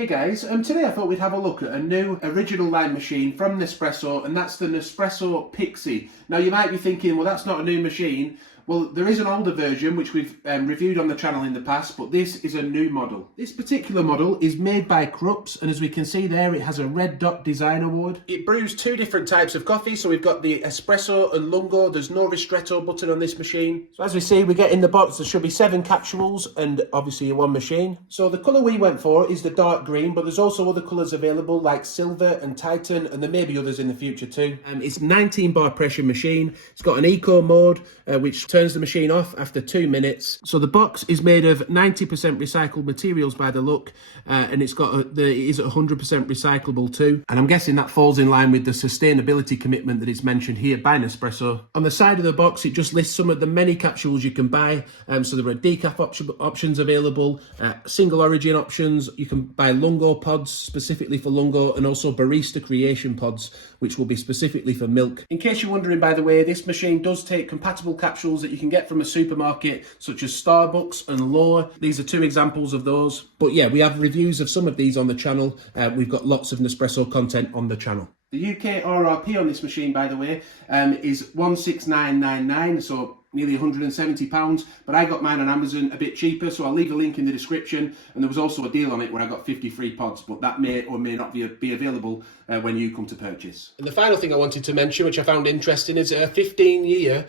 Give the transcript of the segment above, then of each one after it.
Hey guys, today I thought we'd have a look at a new original line machine from Nespresso, and that's the Nespresso Pixie. Now you might be thinking, well, that's not a new machine. Well, there is an older version which we've reviewed on the channel in the past, but this is a new model. This particular model is made by Krups, and as we can see there, it has a red dot design award. It brews two different types of coffee, so we've got the Espresso and Lungo. There's no ristretto button on this machine. So as we see, we get in the box, there should be 7 capsules and obviously one machine. So the colour we went for is the dark green, but there's also other colours available like silver and titan, and there may be others in the future too. It's 19 bar pressure machine. It's got an eco mode, which turns the machine off after 2 minutes. So the box is made of 90% recycled materials by the look, and it is 100% recyclable too. And I'm guessing that falls in line with the sustainability commitment that is mentioned here by Nespresso. On the side of the box, it just lists some of the many capsules you can buy. So there are decaf options available, single origin options. You can buy Lungo pods specifically for Lungo, and also barista creation pods, which will be specifically for milk. In case you're wondering, by the way, this machine does take compatible capsules that you can get from a supermarket, such as Starbucks and Lower. These are 2 examples of those. But yeah, we have reviews of some of these on the channel. We've got lots of Nespresso content on the channel. The UK RRP on this machine, by the way, is 169.99, so nearly £170, but I got mine on Amazon a bit cheaper, so I'll leave a link in the description. And there was also a deal on it where I got 50 free pods, but that may or may not be available when you come to purchase. And the final thing I wanted to mention, which I found interesting, is a 15-year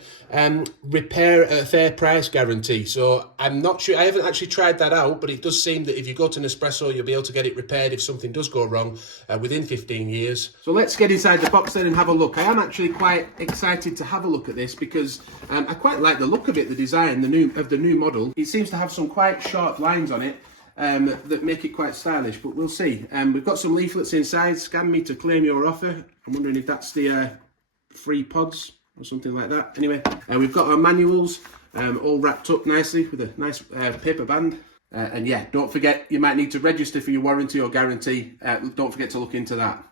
repair at a fair price guarantee. So I'm not sure, I haven't actually tried that out, but it does seem that if you go to Nespresso, you'll be able to get it repaired if something does go wrong within 15 years. So let's get inside the box then and have a look. I am actually quite excited to have a look at this because I quite like the look of it, the design, the new model. It seems to have some quite sharp lines on it that make it quite stylish, but we'll see. We've got some leaflets inside. Scan me to claim your offer. I'm wondering if that's the free pods or something like that. Anyway, we've got our manuals all wrapped up nicely with a nice paper band. And yeah, don't forget, you might need to register for your warranty or guarantee. Don't forget to look into that.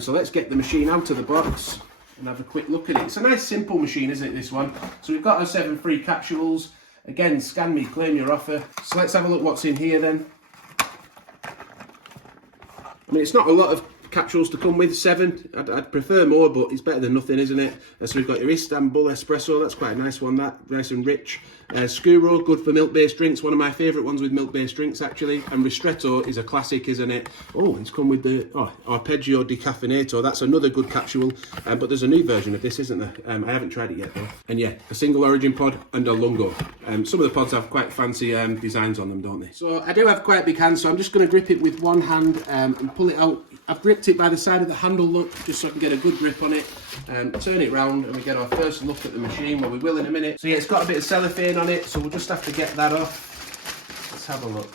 So let's get the machine out of the box and have a quick look at it. It's a nice simple machine, isn't it, this one? So we've got our 7 free capsules. Again, scan me, claim your offer. So let's have a look what's in here then. I mean, it's not a lot of capsules to come with, 7. I'd prefer more, but it's better than nothing, isn't it? So we've got your Istanbul Espresso, that's quite a nice one, that, nice and rich. Scuro, good for milk-based drinks, one of my favourite ones with milk-based drinks actually. And Ristretto is a classic, isn't it? Oh, it's come with the Arpeggio Decaffeinato, that's another good capsule, but there's a new version of this, isn't there? I haven't tried it yet though. And yeah, a single origin pod and a Lungo. Some of the pods have quite fancy designs on them, don't they? So I do have quite big hands, so I'm just going to grip it with one hand and pull it out. I've gripped it by the side of the handle, look, just so I can get a good grip on it. Turn it round and we get our first look at the machine, well we will in a minute. So yeah, it's got a bit of cellophane on it, so we'll just have to get that off. Let's have a look.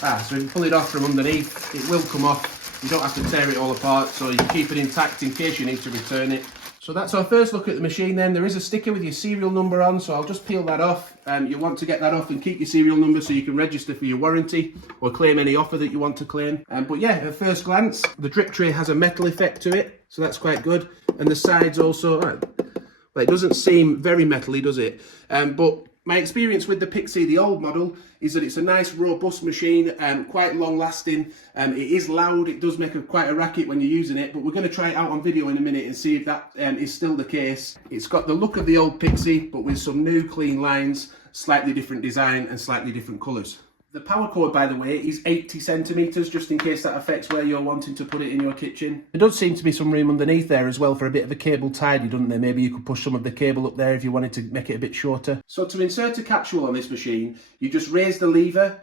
So if you pull it off from underneath, it will come off. You don't have to tear it all apart, so you keep it intact in case you need to return it. So that's our first look at the machine then. There is a sticker with your serial number on, so I'll just peel that off. You'll want to get that off and keep your serial number so you can register for your warranty or claim any offer that you want to claim. But yeah, at first glance, the drip tray has a metal effect to it, so that's quite good. And the sides also, well, it doesn't seem very metally, does it? But my experience with the Pixie, the old model, is that it's a nice robust machine, quite long lasting. It is loud, it does make quite a racket when you're using it, but we're going to try it out on video in a minute and see if that is still the case. It's got the look of the old Pixie, but with some new clean lines, slightly different design and slightly different colours. The power cord, by the way, is 80 centimetres, just in case that affects where you're wanting to put it in your kitchen. There does seem to be some room underneath there as well for a bit of a cable tidy, doesn't there? Maybe you could push some of the cable up there if you wanted to make it a bit shorter. So to insert a capsule on this machine, you just raise the lever,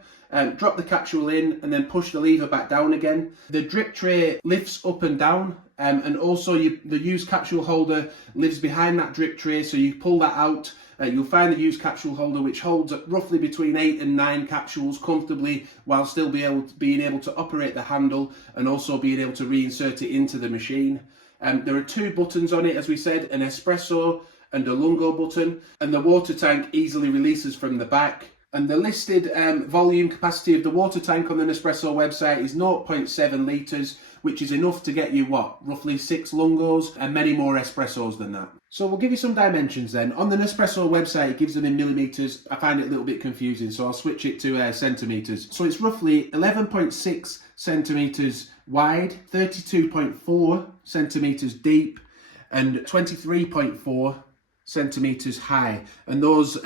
drop the capsule in and then push the lever back down again. The drip tray lifts up and down, and also the used capsule holder lives behind that drip tray, so you pull that out. You'll find the used capsule holder which holds roughly between 8 and 9 capsules comfortably, while still being able to operate the handle and also being able to reinsert it into the machine. There are 2 buttons on it, as we said, an Espresso and a Lungo button, and the water tank easily releases from the back. And the listed volume capacity of the water tank on the Nespresso website is 0.7 litres, which is enough to get you, what, roughly 6 Lungos and many more Espressos than that. So we'll give you some dimensions then. On the Nespresso website, it gives them in millimetres. I find it a little bit confusing, so I'll switch it to centimetres. So it's roughly 11.6 centimetres wide, 32.4 centimetres deep, and 23.4 centimetres high. And those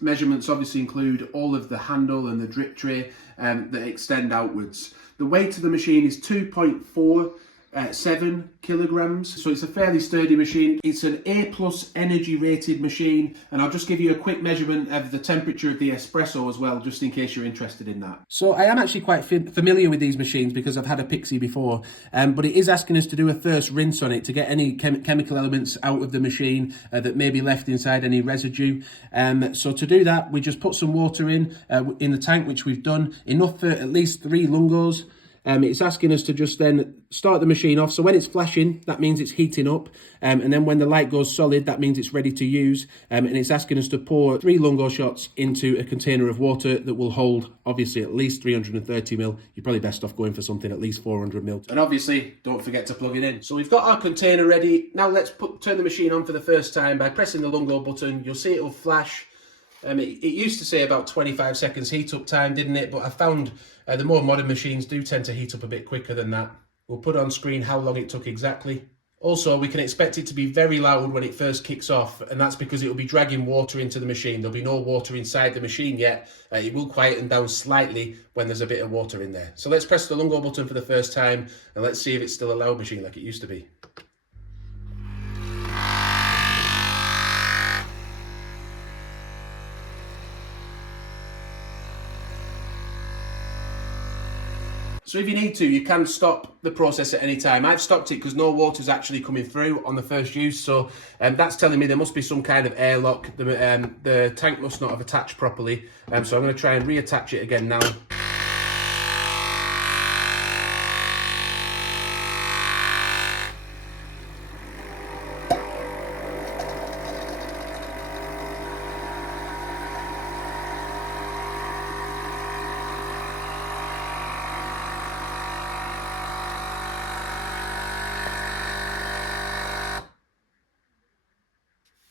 measurements obviously include all of the handle and the drip tray that extend outwards. The weight of the machine is 2.47 kilograms, so it's a fairly sturdy machine. It's an A+ energy rated machine, and I'll just give you a quick measurement of the temperature of the espresso as well, just in case you're interested in that. So I am actually quite familiar with these machines because I've had a Pixie before, but it is asking us to do a first rinse on it to get any chemical elements out of the machine that may be left inside, any residue. So to do that, we just put some water in the tank, which we've done, enough for at least 3 Lungos. It's asking us to just then start the machine off. So when it's flashing, that means it's heating up. And then when the light goes solid, that means it's ready to use. And it's asking us to pour 3 Lungo shots into a container of water that will hold, obviously, at least 330 ml. You're probably best off going for something at least 400 ml. And obviously, don't forget to plug it in. So we've got our container ready. Now let's turn the machine on for the first time by pressing the Lungo button. You'll see it will flash. It used to say about 25 seconds heat up time, didn't it? But I found the more modern machines do tend to heat up a bit quicker than that. We'll put on screen how long it took exactly. Also, we can expect it to be very loud when it first kicks off, and that's because it will be dragging water into the machine. There'll be no water inside the machine yet. It will quieten down slightly when there's a bit of water in there. So let's press the Lungo button for the first time, and let's see if it's still a loud machine like it used to be. So if you need to, you can stop the process at any time. I've stopped it because no water's actually coming through on the first use, so that's telling me there must be some kind of airlock. The tank must not have attached properly, so I'm going to try and reattach it again now.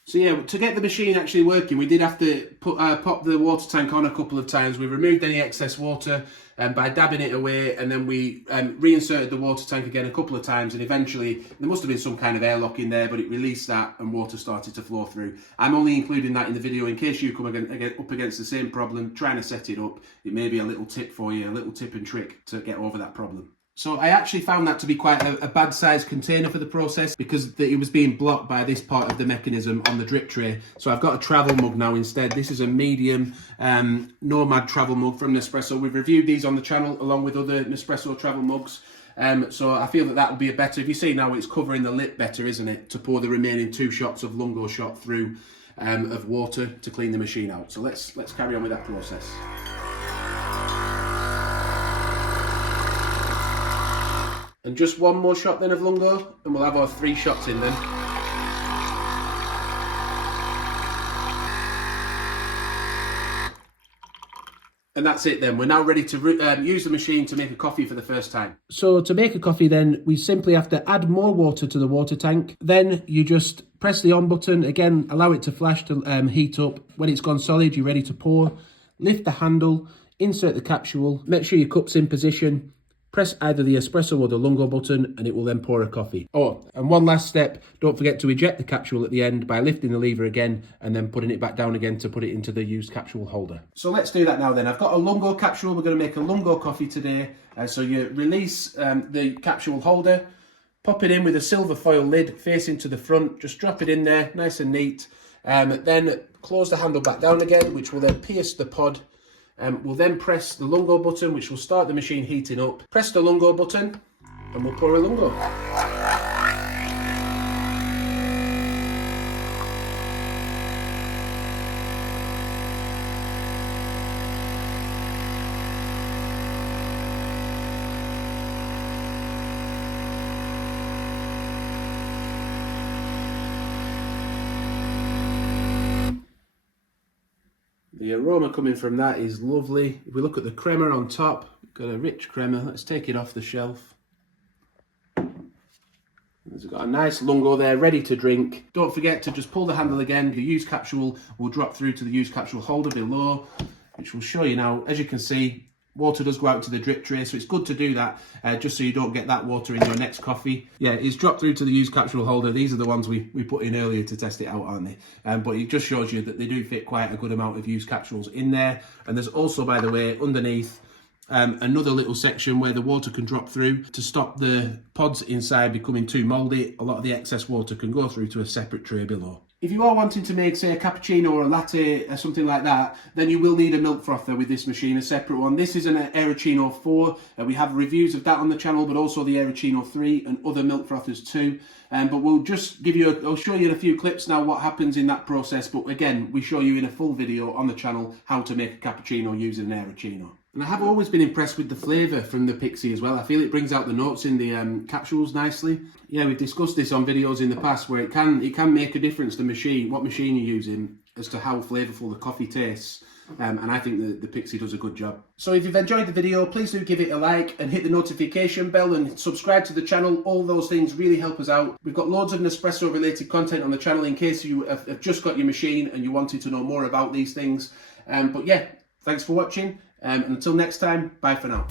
So yeah, to get the machine actually working, we did have to pop the water tank on a couple of times. We removed any excess water by dabbing it away, and then we reinserted the water tank again a couple of times, and eventually there must have been some kind of airlock in there, but it released that and water started to flow through. I'm only including that in the video in case you come up against the same problem trying to set it up. It may be a little tip for you, a little tip and trick to get over that problem. So I actually found that to be quite a bad sized container for the process because it was being blocked by this part of the mechanism on the drip tray. So I've got a travel mug now instead. This is a medium Nomad travel mug from Nespresso. We've reviewed these on the channel along with other Nespresso travel mugs. So I feel that will be a better, if you see now it's covering the lip better, isn't it? To pour the remaining 2 shots of Lungo shot through of water to clean the machine out. So let's carry on with that process. And just one more shot then of Lungo, and we'll have our 3 shots in then. And that's it then. We're now ready to use the machine to make a coffee for the first time. So to make a coffee then, we simply have to add more water to the water tank. Then you just press the on button, again, allow it to flash to heat up. When it's gone solid, you're ready to pour. Lift the handle, insert the capsule, make sure your cup's in position. Press either the espresso or the Lungo button and it will then pour a coffee. Oh, and one last step, don't forget to eject the capsule at the end by lifting the lever again and then putting it back down again to put it into the used capsule holder. So let's do that now then. I've got a Lungo capsule, we're going to make a Lungo coffee today. So you release the capsule holder, pop it in with a silver foil lid facing to the front, just drop it in there, nice and neat. Then close the handle back down again, which will then pierce the pod. We'll then press the Lungo button, which will start the machine heating up. Press the Lungo button, and we'll pour a Lungo. The aroma coming from that is lovely. If we look at the crema on top, we've got a rich crema. Let's take it off the shelf. It's got a nice lungo there, ready to drink. Don't forget to just pull the handle again. The use capsule will drop through to the use capsule holder below, which will show you now. As you can see, water does go out to the drip tray, so it's good to do that, just so you don't get that water in your next coffee. Yeah, it's dropped through to the use capsule holder. These are the ones we put in earlier to test it out, aren't they? But it just shows you that they do fit quite a good amount of use capsules in there. And there's also, by the way, underneath, another little section where the water can drop through to stop the pods inside becoming too mouldy. A lot of the excess water can go through to a separate tray below. If you are wanting to make, say, a cappuccino or a latte or something like that, then you will need a milk frother with this machine, a separate one. This is an Aeroccino 4. We have reviews of that on the channel, but also the Aeroccino 3 and other milk frothers too. But we'll just give you, I'll show you in a few clips now what happens in that process. But again, we show you in a full video on the channel how to make a cappuccino using an Aeroccino. And I have always been impressed with the flavour from the Pixie as well. I feel it brings out the notes in the capsules nicely. Yeah, we've discussed this on videos in the past where it can make a difference, the machine, what machine you're using, as to how flavourful the coffee tastes. And I think the Pixie does a good job. So if you've enjoyed the video, please do give it a like and hit the notification bell and subscribe to the channel. All those things really help us out. We've got loads of Nespresso related content on the channel in case you have just got your machine and you wanted to know more about these things. But yeah, thanks for watching. And until next time, bye for now.